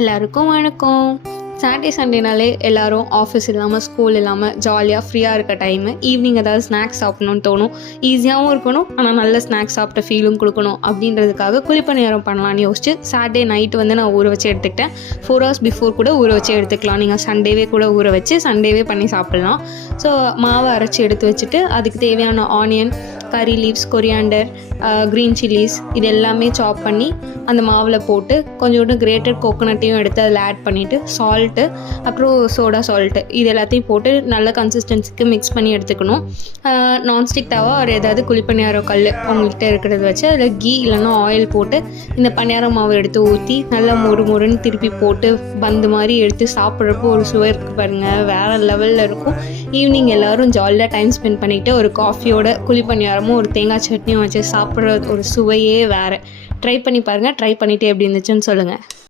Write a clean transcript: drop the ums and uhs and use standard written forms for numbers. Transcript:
எல்லாருக்கும் வணக்கம். சாட்டர்டே சண்டேனாலே எல்லோரும் ஆஃபீஸ் இல்லாமல் ஸ்கூல் இல்லாமல் ஜாலியாக ஃப்ரீயாக இருக்க டைமு. ஈவினிங் ஏதாவது ஸ்நாக்ஸ் சாப்பிட்ணுன்னு தோணும். ஈஸியாகவும் இருக்கணும், ஆனால் நல்ல ஸ்நாக்ஸ் சாப்பிட்ட ஃபீலும் கொடுக்கணும் அப்படின்றதுக்காக குழிப்பணியாரம் பண்ணலான்னு யோசிச்சு சாட்டர்டே நைட்டு நான் ஊற வச்சு எடுத்துக்கிட்டேன். 4 hours பிஃபோர் கூட ஊற வச்சு எடுத்துக்கலாம். நீங்கள் சண்டேவே கூட ஊற வச்சு சண்டேவே பண்ணி சாப்பிட்லாம். ஸோ மாவை அரைச்சி எடுத்து வச்சுட்டு அதுக்கு தேவையான ஆனியன், கறி லீவ்ஸ், கொரியாண்டர், க்ரீன் சில்லிஸ் இது எல்லாமே சாப் பண்ணி அந்த மாவில் போட்டு கொஞ்சோண்டு கிரேட்டட் கோகோனட்டையும் எடுத்து அதில் ஆட் பண்ணிவிட்டு சால்ட்டு அப்புறம் சோடா சால்ட்டு இது எல்லாத்தையும் போட்டு நல்ல கன்சிஸ்டன்சிக்கு மிக்ஸ் பண்ணி எடுத்துக்கணும். நான்ஸ்டிக் தவா ஒரு ஏதாவது குழிப்பணியாரம் கல் உங்கள்கிட்ட இருக்கிறத வச்சு அதில் கீ இல்லைன்னா ஆயில் போட்டு இந்த பணியாரம் மாவு எடுத்து ஊற்றி நல்லா மொறுன்னு திருப்பி போட்டு பந்து மாதிரி எடுத்து சாப்பிட்றப்போ ஒரு சுவை இருக்குது பாருங்கள், வேறு லெவலில் இருக்கும். ஈவினிங் எல்லோரும் ஜாலியாக டைம் ஸ்பெண்ட் பண்ணிவிட்டு ஒரு காஃபியோட குழிப்பணியாரமும் ஒரு தேங்காய் சட்னியும் வச்சு சாப்பிட்ற ஒரு சுவையே வேறு. ட்ரை பண்ணி பாருங்கள். ட்ரை பண்ணிவிட்டு எப்படி இருந்துச்சுன்னு சொல்லுங்கள்.